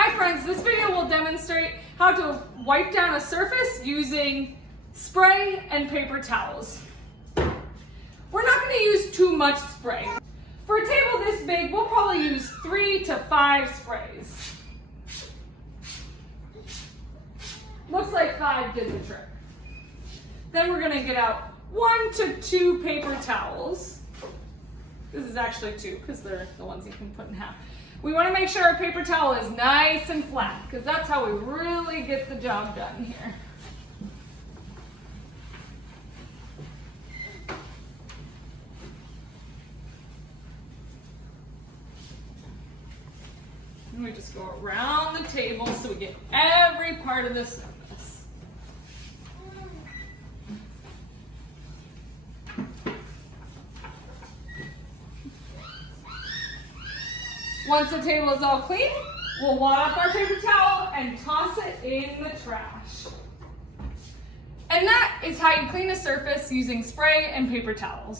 Hi friends, this video will demonstrate how to wipe down a surface using spray and paper towels. We're not going to use too much spray. For a table this big, we'll probably use 3 to 5 sprays. Looks like 5 did the trick. Then we're going to get out 1 to 2 paper towels. This is actually 2 because they're the ones you can put in half. We want to make sure our paper towel is nice and flat because that's how we really get the job done here. And we just go around the table so we get every part of the surface. Once the table is all clean, we'll wad up our paper towel and toss it in the trash. And that is how you clean a surface using spray and paper towels.